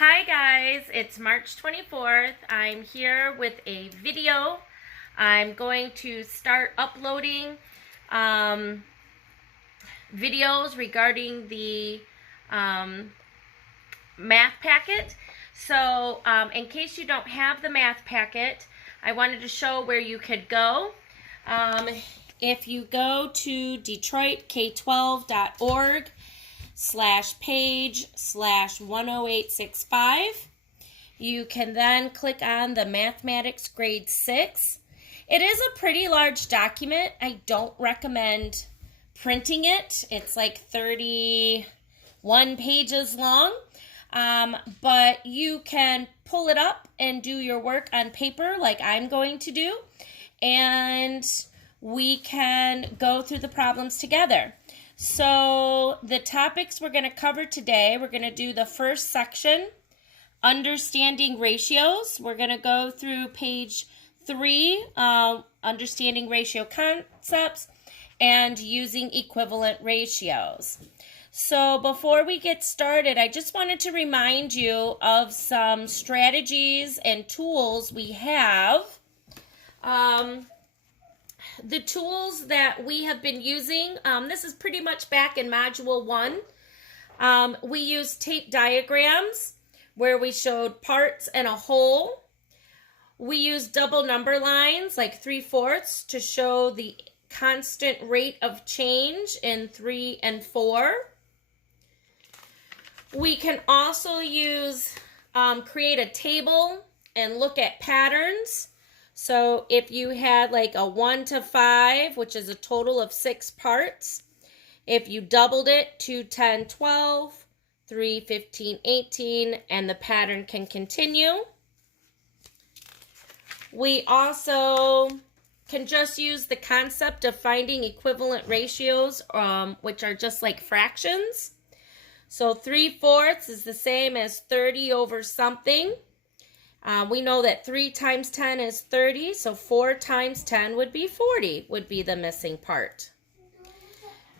Hi guys, it's March 24th. I'm here with a video. I'm going to start uploading videos regarding the math packet. So in case you don't have the math packet, I wanted to show where you could go. If you go to detroitkey12.org/page/10865, you can then click on the Mathematics Grade 6. It is a pretty large document. I don't recommend printing it. It's like 31 pages long. But you can pull it up and do your work on paper like I'm going to do, and we can go through the problems together. So the topics we're going to cover today, we're going to do the first section, understanding ratios. We're going to go through page 3, understanding ratio concepts and using equivalent ratios. So before we get started, I just wanted to remind you of some strategies and tools we have. The tools that we have been using, this is pretty much back in Module 1. We used tape diagrams where we showed parts and a whole. We used double number lines like 3/4 to show the constant rate of change in 3 and 4. We can also use, create a table and look at patterns. So if you had like a 1 to 5, which is a total of 6 parts, if you doubled it, 2, 10, 12, 3, 15, 18, and the pattern can continue. We also can just use the concept of finding equivalent ratios, which are just like fractions. So 3/4 is the same as 30 over something. We know that 3 times 10 is 30, so 4 times 10 would be 40, would be the missing part.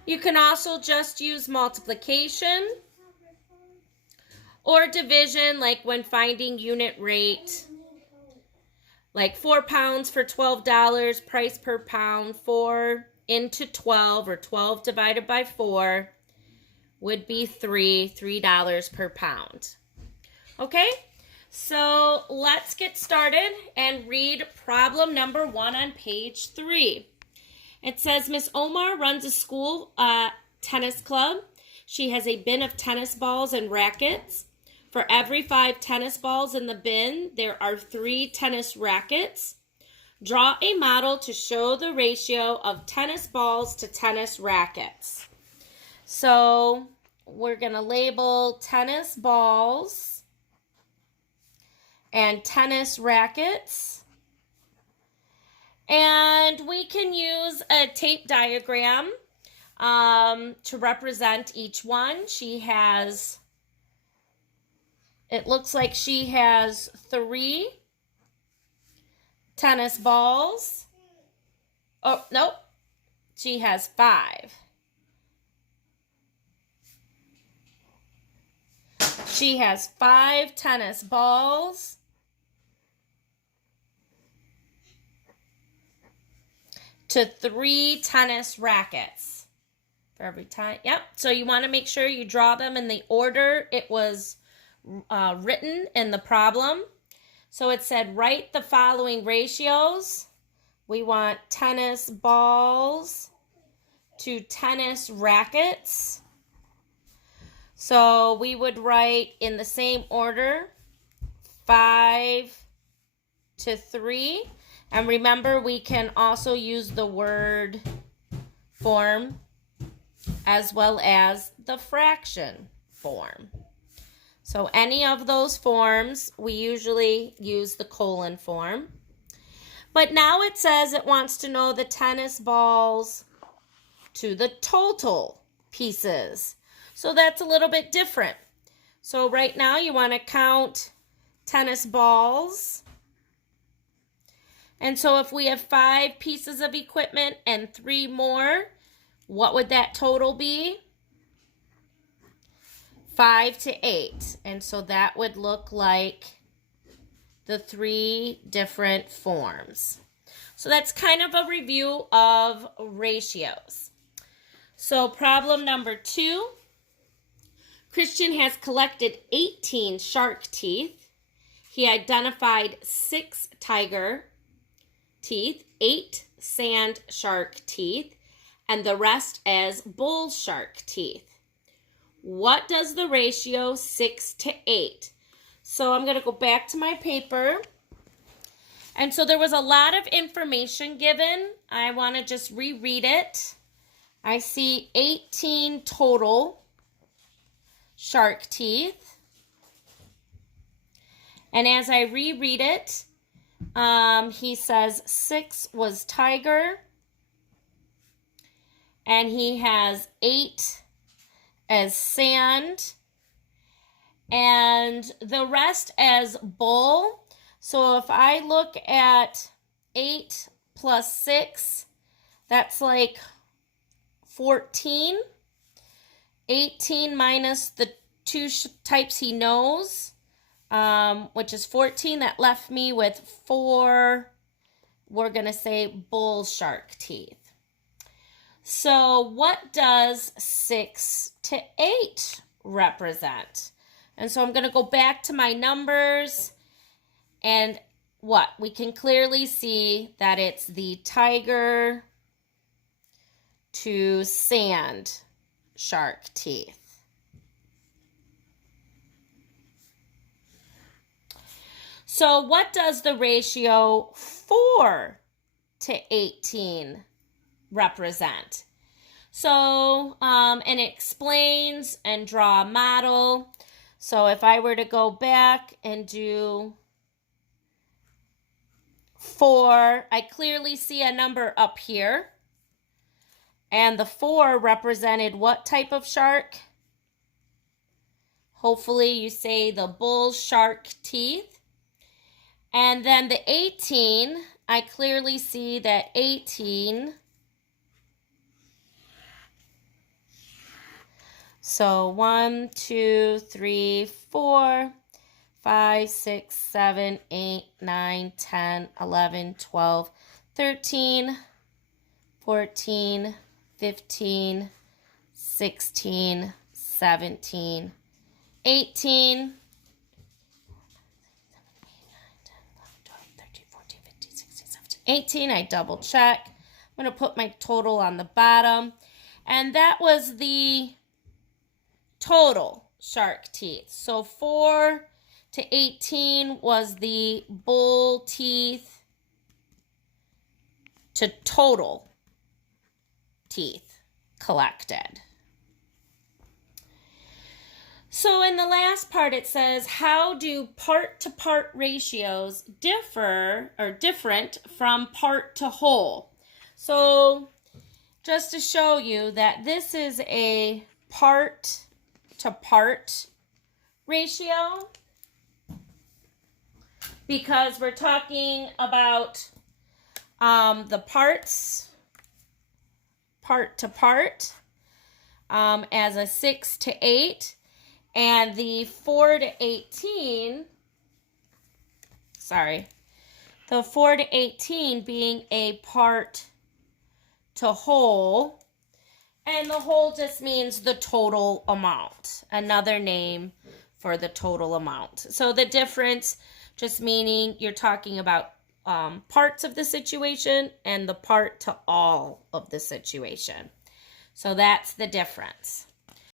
You can also just use multiplication or division, like when finding unit rate, like 4 pounds for $12, price per pound, 4 into 12, or 12 divided by 4, would be $3 per pound. Okay? So let's get started and read problem number 1 on page 3. It says, Miss Omar runs a school tennis club. She has a bin of tennis balls and rackets. For every 5 tennis balls in the bin, there are 3 tennis rackets. Draw a model to show the ratio of tennis balls to tennis rackets. So we're going to label tennis balls and tennis rackets. And we can use a tape diagram to represent each one. It looks like she has 3 tennis balls. Oh, nope. She has 5. She has 5 tennis balls to 3 tennis rackets. For every time. Yep. So you want to make sure you draw them in the order it was written in the problem. So it said write the following ratios. We want tennis balls to tennis rackets. So we would write in the same order, 5 to 3. And remember, we can also use the word form as well as the fraction form. So any of those forms, we usually use the colon form. But now it says it wants to know the tennis balls to the total pieces. So that's a little bit different. So right now you want to count tennis balls. And so if we have 5 pieces of equipment and 3 more, what would that total be? 5 to 8. And so that would look like the 3 different forms. So that's kind of a review of ratios. So problem number 2. Christian has collected 18 shark teeth. He identified 6 tiger teeth, 8 sand shark teeth, and the rest as bull shark teeth. What does the ratio 6 to 8? So I'm going to go back to my paper. And so there was a lot of information given. I want to just reread it. I see 18 total shark teeth. And as I reread it, he says 6 was tiger. And he has 8 as sand. And the rest as bull. So if I look at 8 plus 6, that's like 14. 18 minus the 2 types he knows, which is 14. That left me with 4, we're going to say bull shark teeth. So what does 6 to 8 represent? And so I'm going to go back to my numbers, and what? We can clearly see that it's the tiger to sand shark teeth. So what does the ratio 4 to 18 represent? So, and it explains and draw a model. So if I were to go back and do 4, I clearly see a number up here. And the 4 represented what type of shark? Hopefully you say the bull shark teeth. And then the 18, I clearly see that 18. So 1, 2, 3, 4, 5, 6, 7, 8, 9, 10, 11, 12, 13, 14, 15, 16, 17, 18, 18, I double check. I'm going to put my total on the bottom. And that was the total shark teeth. So 4 to 18 was the bull teeth to total teeth collected. So in the last part it says, how do part-to-part ratios differ or different from part to whole? So just to show you that this is a part-to-part ratio, because we're talking about the parts, part to part, as a 6 to 8, and the 4 to 18, the 4 to 18 being a part to whole, and the whole just means the total amount, another name for the total amount. So the difference just meaning you're talking about parts of the situation and the part to all of the situation. So that's the difference.